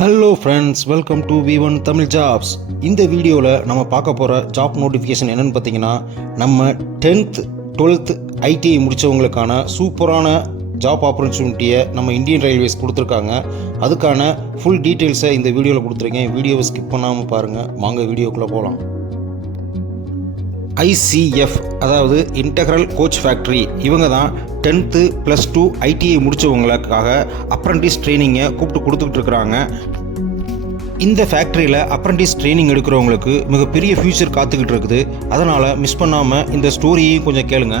Hello friends, welcome to V1 Tamil jobs. இந்த வீடியோவில் நம்ம பார்க்க போகிற ஜாப் நோட்டிஃபிகேஷன் என்னென்னு பார்த்தீங்கன்னா, நம்ம 10th 12th ஐடிஐ முடித்தவங்களுக்கான சூப்பரான ஜாப் ஆப்பர்ச்சுனிட்டியை நம்ம இந்தியன் ரயில்வேஸ் கொடுத்துருக்காங்க. அதுக்கான ஃபுல் டீட்டெயில்ஸை இந்த வீடியோவில் கொடுத்துருக்கேன். வீடியோவை ஸ்கிப் பண்ணாமல் பாருங்கள். வாங்க வீடியோக்குள்ளே போகலாம். ICF அதாவது இன்டெக்ரல் கோச் ஃபேக்ட்ரி, இவங்க தான் 10th +2 ஐடிஐ முடித்தவங்களுக்காக அப்ரண்டிஸ் ட்ரைனிங்கை கூப்பிட்டு கொடுத்துக்கிட்டு இருக்கிறாங்க. இந்த ஃபேக்ட்ரியில் அப்ரண்டிஸ் ட்ரைனிங் எடுக்கிறவங்களுக்கு மிகப்பெரிய ஃப்யூச்சர் காத்துக்கிட்டு இருக்குது. அதனால் மிஸ் பண்ணாமல் இந்த ஸ்டோரியையும் கொஞ்சம் கேளுங்க.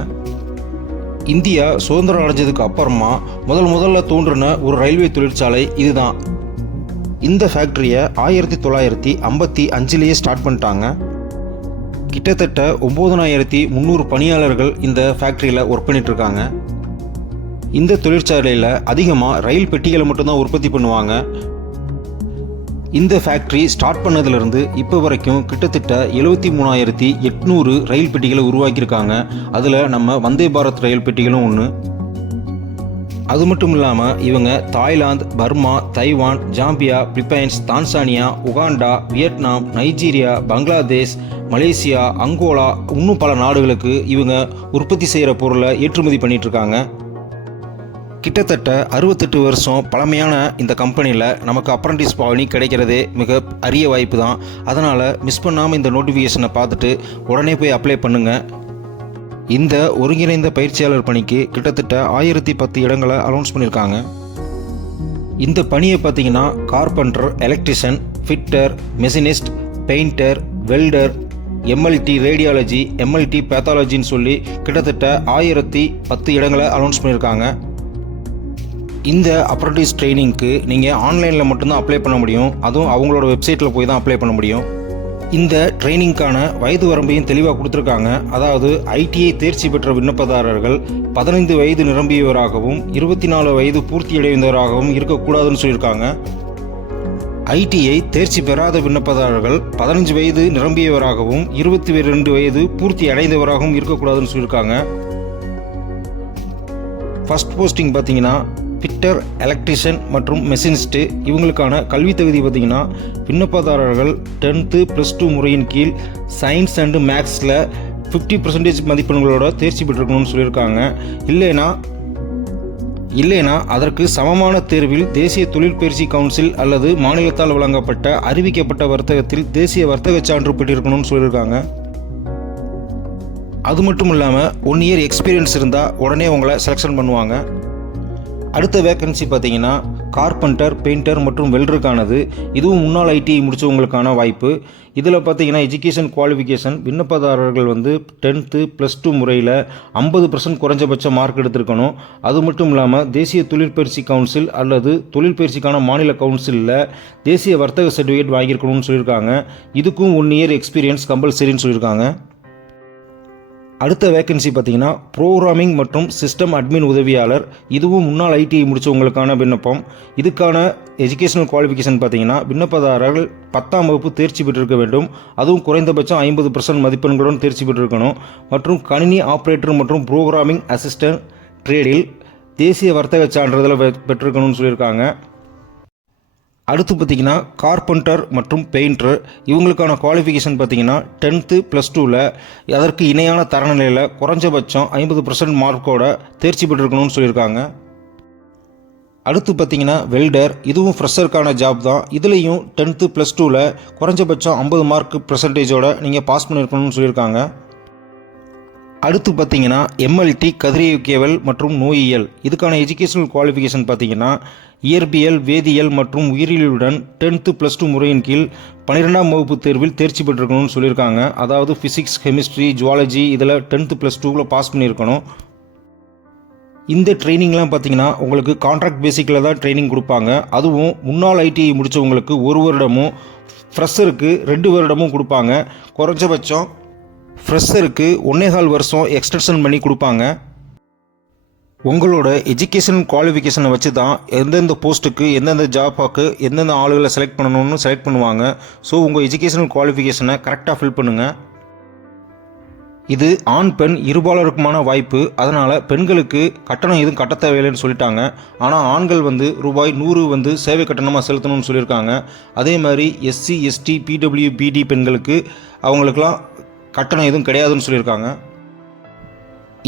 இந்தியா சுதந்திரம் அடைஞ்சதுக்கு அப்புறமா முதல்ல தோன்றின ஒரு ரயில்வே தொழிற்சாலை இதுதான். இந்த ஃபேக்ட்ரியை 1955 ஸ்டார்ட் பண்ணிட்டாங்க. கிட்டத்தட்ட 9300 பணியாளர்கள் இந்த ஃபேக்ட்ரியில் ஒர்க் பண்ணிகிட்ருக்காங்க. இந்த தொழிற்சாலையில் அதிகமாக ரயில் பெட்டிகளை மட்டும்தான் உற்பத்தி பண்ணுவாங்க. இந்த ஃபேக்ட்ரி ஸ்டார்ட் பண்ணதுலேருந்து இப்போ வரைக்கும் கிட்டத்தட்ட 73,800 ரயில் பெட்டிகளை உருவாக்கியிருக்காங்க. அதில் நம்ம வந்தே பாரத் ரயில் பெட்டிகளும் ஒன்று. அது மட்டும் இல்லாமல் இவங்க Thailand, Burma, Taiwan, Zambia, Philippines, Tanzania, Uganda, Vietnam, Nigeria, Bangladesh, Malaysia, Angola, இன்னும் பல நாடுகளுக்கு இவங்க உற்பத்தி செய்கிற பொருளை ஏற்றுமதி பண்ணிகிட்ருக்காங்க. கிட்டத்தட்ட 68 வருஷம் பழமையான இந்த கம்பெனியில் நமக்கு அப்ரண்டிஸ் பணி கிடைக்கிறதே மிக அரிய வாய்ப்பு தான். அதனால் மிஸ் பண்ணாமல் இந்த நோட்டிஃபிகேஷனை பார்த்துட்டு உடனே போய் அப்ளை பண்ணுங்கள். இந்த ஒருங்கிணைந்த பயிற்சியாளர் பணிக்கு கிட்டத்தட்ட 1010 இடங்களை அனௌன்ஸ் பண்ணியிருக்காங்க. இந்த பணியை பார்த்தீங்கன்னா carpenter, electrician, fitter, machinist, painter, welder, MLT radiology, MLT பேத்தாலஜின்னு சொல்லி கிட்டத்தட்ட 1010 இடங்களை அனௌன்ஸ் பண்ணியிருக்காங்க. இந்த அப்ரண்டிஸ் ட்ரைனிங்க்கு நீங்கள் ஆன்லைனில் மட்டும்தான் அப்ளை பண்ண முடியும். அதுவும் அவங்களோட வெப்சைட்டில் போய் தான் அப்ளை பண்ண முடியும். இந்த ட்ரைனிங்க்கான வயது வரம்பையும் தெளிவாக கொடுத்துருக்காங்க. அதாவது ஐடிஐ தேர்ச்சி பெற்ற விண்ணப்பதாரர்கள் 15 வயது நிரம்பியவராகவும் 24 வயது பூர்த்தியடைந்தவராகவும் இருக்கக்கூடாதுன்னு சொல்லியிருக்காங்க. ஐடிஐ தேர்ச்சி பெறாத விண்ணப்பதாரர்கள் 15 வயது நிரம்பியவராகவும் 22 வயது பூர்த்தி அடைந்தவராகவும் இருக்கக்கூடாதுன்னு சொல்லியிருக்காங்க. ஃபர்ஸ்ட் போஸ்டிங் பார்த்தீங்கன்னா ஃபிட்டர், எலக்ட்ரிஷியன் மற்றும் மெஷினிஸ்ட்டு. இவங்களுக்கான கல்வி தகுதி பார்த்திங்கன்னா விண்ணப்பதாரர்கள் 10th +2 முறையின் கீழ் சயின்ஸ் அண்டு மேக்ஸில் 50% மதிப்பெண்களோட தேர்ச்சி பெற்றிருக்கணும்னு சொல்லியிருக்காங்க. இல்லைனா அதற்கு சமமான தேர்வில் தேசிய தொழில் பயிற்சி கவுன்சில் அல்லது மாநிலத்தால் வழங்கப்பட்ட அறிவிக்கப்பட்ட வர்த்தகத்தில் தேசிய வர்த்தக சான்று பெற்றிருக்கணும்னு சொல்லியிருக்காங்க. அது மட்டும் இல்லாமல் 1 இயர் எக்ஸ்பீரியன்ஸ் இருந்தால் உடனே உங்களை செலெக்ஷன் பண்ணுவாங்க. அடுத்த வேக்கன்சி பார்த்தீங்கன்னா கார்பெண்டர், பெயிண்டர் மற்றும் வெல்டருக்கானது. இதுவும் முன்னாள் ஐடிஐ முடித்தவங்களுக்கான வாய்ப்பு. இதில் பார்த்தீங்கன்னா எஜுகேஷன் குவாலிஃபிகேஷன் விண்ணப்பதாரர்கள் 10th +2 முறையில் 50% குறைஞ்சபட்ச மார்க் எடுத்திருக்கணும். அது மட்டும் இல்லாமல் தேசிய தொழிற்பயிற்சி கவுன்சில் அல்லது தொழில் பயிற்சிக்கான மாநில கவுன்சிலில் தேசிய வர்த்தக சர்டிஃபிகேட் வாங்கியிருக்கணும்னு சொல்லியிருக்காங்க. இதுக்கும் 1 இயர் எக்ஸ்பீரியன்ஸ் கம்பல்சரின்னு சொல்லியிருக்காங்க. அடுத்த வேக்கன்சி பார்த்தீங்கன்னா ப்ரோக்ராமிங் மற்றும் சிஸ்டம் அட்மின் உதவியாளர். இதுவும் முன்னாள் ஐடிஐ முடித்தவங்களுக்கான விண்ணப்பம். இதுக்கான எஜுகேஷனல் குவாலிஃபிகேஷன் பார்த்தீங்கன்னா விண்ணப்பதாரர்கள் 10ஆம் வகுப்பு தேர்ச்சி பெற்றிருக்க வேண்டும். அதுவும் குறைந்தபட்சம் 50% மதிப்பெண்களுடன் தேர்ச்சி பெற்றிருக்கணும். மற்றும் கணினி ஆப்ரேட்டர் மற்றும் ப்ரோக்ராமிங் அசிஸ்டன்ட் ட்ரேடில் தேசிய வர்த்தக சான்றிதழை பெற்றிருக்கணும்னு சொல்லியிருக்காங்க. அடுத்து பார்த்திங்கன்னா கார்பெண்டர் மற்றும் பெயிண்டர். இவங்களுக்கான குவாலிஃபிகேஷன் பார்த்திங்கன்னா 10th +2ல் அதற்கு இணையான தரநிலையில் குறைஞ்சபட்சம் 50% மார்க்கோட தேர்ச்சி பெற்றிருக்கணும்னு சொல்லியிருக்காங்க. அடுத்து பார்த்திங்கன்னா வெல்டர். இதுவும் ஃப்ரெஷருக்கான ஜாப் தான். இதுலேயும் 10th +2ல் குறைஞ்சபட்சம் 50 மார்க் பெர்சன்டேஜோட நீங்கள் பாஸ் பண்ணியிருக்கணும்னு சொல்லியிருக்காங்க. அடுத்து பார்த்தீங்கன்னா MLT கதிரியக்கவியல் மற்றும் நோயியல். இதுக்கான எஜுகேஷனல் குவாலிஃபிகேஷன் பார்த்தீங்கன்னா இயற்பியல், வேதியியல் மற்றும் உயிரியலுடன் 10th +2 முறையின் கீழ் 12ஆம் வகுப்பு தேர்வில் தேர்ச்சி பெற்றிருக்கணும்னு சொல்லியிருக்காங்க. அதாவது ஃபிசிக்ஸ், கெமிஸ்ட்ரி, ஜுவாலஜி இதில் 10th +2வில் பாஸ் பண்ணியிருக்கணும். இந்த ட்ரைனிங்லாம் பார்த்தீங்கன்னா உங்களுக்கு கான்ட்ராக்ட் பேசிக்கில் தான் ட்ரைனிங் கொடுப்பாங்க. அதுவும் முன்னாள் ஐடிஐ முடித்தவங்களுக்கு 1 வருடமும் ஃப்ரெஷருக்கு 2 வருடமும் கொடுப்பாங்க. குறைஞ்சபட்சம் ஃப்ரெஷருக்கு 1.25 வருஷம் எக்ஸ்டென்ஷன் பண்ணி கொடுப்பாங்க. உங்களோட எஜுகேஷன் குவாலிஃபிகேஷனை வச்சு தான் எந்தெந்த போஸ்ட்டுக்கு, எந்தெந்த ஜாப்பாக்கு, எந்தெந்த ஆளுகளை செலக்ட் பண்ணணும்னு செலக்ட் பண்ணுவாங்க. ஸோ உங்கள் எஜுகேஷனல் குவாலிஃபிகேஷனை கரெக்டாக ஃபில் பண்ணுங்கள். இது ஆண் பெண் இருபாலருக்குமான வாய்ப்பு. அதனால் பெண்களுக்கு கட்டணம் எதுவும் கட்ட தேவையில்லைன்னு சொல்லிட்டாங்க. ஆனால் ஆண்கள் ரூபாய் 100 சேவை கட்டணமாக செலுத்தணும்னு சொல்லியிருக்காங்க. அதே மாதிரி எஸ்சி எஸ்டி பிடபிள்யூபிடி பெண்களுக்கு அவங்களுக்கெல்லாம் கட்டணம் எதுவும் கிடையாதுன்னு சொல்லியிருக்காங்க.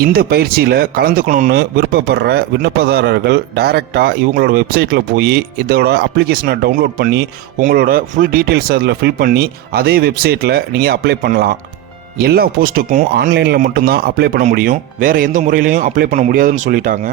இந்த பயிற்சியில் கலந்துக்கணும்னு விருப்பப்படுற விண்ணப்பதாரர்கள் டைரெக்டாக இவங்களோட வெப்சைட்டில் போய் இதோட அப்ளிகேஷனை டவுன்லோட் பண்ணி உங்களோட ஃபுல் டீட்டெயில்ஸ் அதில் ஃபில் பண்ணி அதே வெப்சைட்டில் நீங்கள் அப்ளை பண்ணலாம். எல்லா போஸ்ட்டுக்கும் ஆன்லைனில் மட்டும்தான் அப்ளை பண்ண முடியும். வேறு எந்த முறையிலையும் அப்ளை பண்ண முடியாதுன்னு சொல்லிட்டாங்க.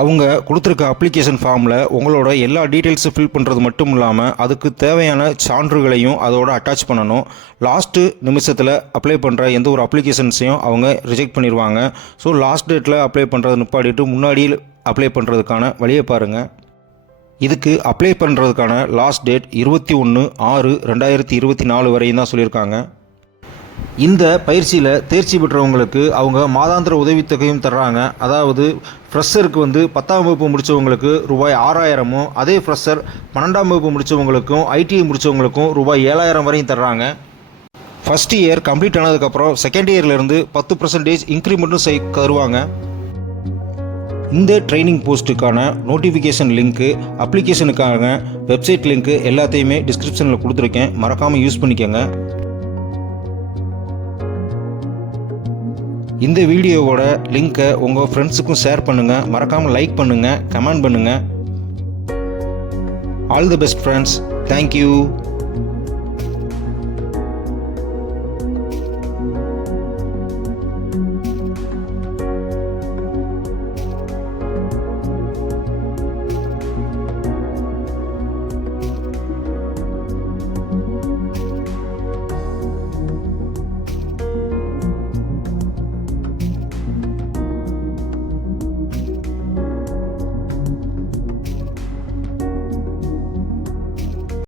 அவங்க கொடுத்துருக்க அப்ளிகேஷன் ஃபார்மில் உங்களோட எல்லா டீட்டெயில்ஸும் ஃபில் பண்ணுறது மட்டும் இல்லாமல் அதுக்கு தேவையான சான்றுகளையும் அதோட அட்டாச் பண்ணணும். லாஸ்ட்டு நிமிஷத்தில் அப்ளை பண்ணுற எந்த ஒரு அப்ளிகேஷன்ஸையும் அவங்க ரிஜெக்ட் பண்ணிடுவாங்க. ஸோ லாஸ்ட் டேட்டில் அப்ளை பண்ணுறது நிப்பாட்டிட்டு முன்னாடியே அப்ளை பண்ணுறதுக்கான வழியை பாருங்கள். இதுக்கு அப்ளை பண்ணுறதுக்கான லாஸ்ட் டேட் 21/6/2024 வரையும் தான் சொல்லியிருக்காங்க. இந்த பயிற்சியில் தேர்ச்சி பெற்றவங்களுக்கு அவங்க மாதாந்திர உதவித்தொகையும் தர்றாங்க. அதாவது ஃப்ரெஷருக்கு 10ஆம் வகுப்பு முடித்தவங்களுக்கு ரூபாய் 6000, அதே ஃப்ரெஷர் 12ஆம் வகுப்பு முடித்தவங்களுக்கும் ஐடிஐ முடித்தவங்களுக்கும் ரூபாய் 7000 வரையும் தர்றாங்க. ஃபஸ்ட் இயர் கம்ப்ளீட் ஆனதுக்கப்புறம் செகண்ட் இயர்லேருந்து 10% இன்க்ரிமெண்ட்டும் தருவாங்க. இந்த ட்ரைனிங் போஸ்ட்டுக்கான நோட்டிஃபிகேஷன் லிங்க்கு, அப்ளிகேஷனுக்கான வெப்சைட் லிங்க்கு எல்லாத்தையுமே டிஸ்கிரிப்ஷனில் கொடுத்துருக்கேன். மறக்காமல் யூஸ் பண்ணிக்கோங்க. இந்த வீடியோவோட லிங்க்கை உங்கள் ஃப்ரெண்ட்ஸுக்கும் ஷேர் பண்ணுங்கள். மறக்காமல் லைக் பண்ணுங்கள், கமெண்ட் பண்ணுங்கள். All the best friends. Thank you.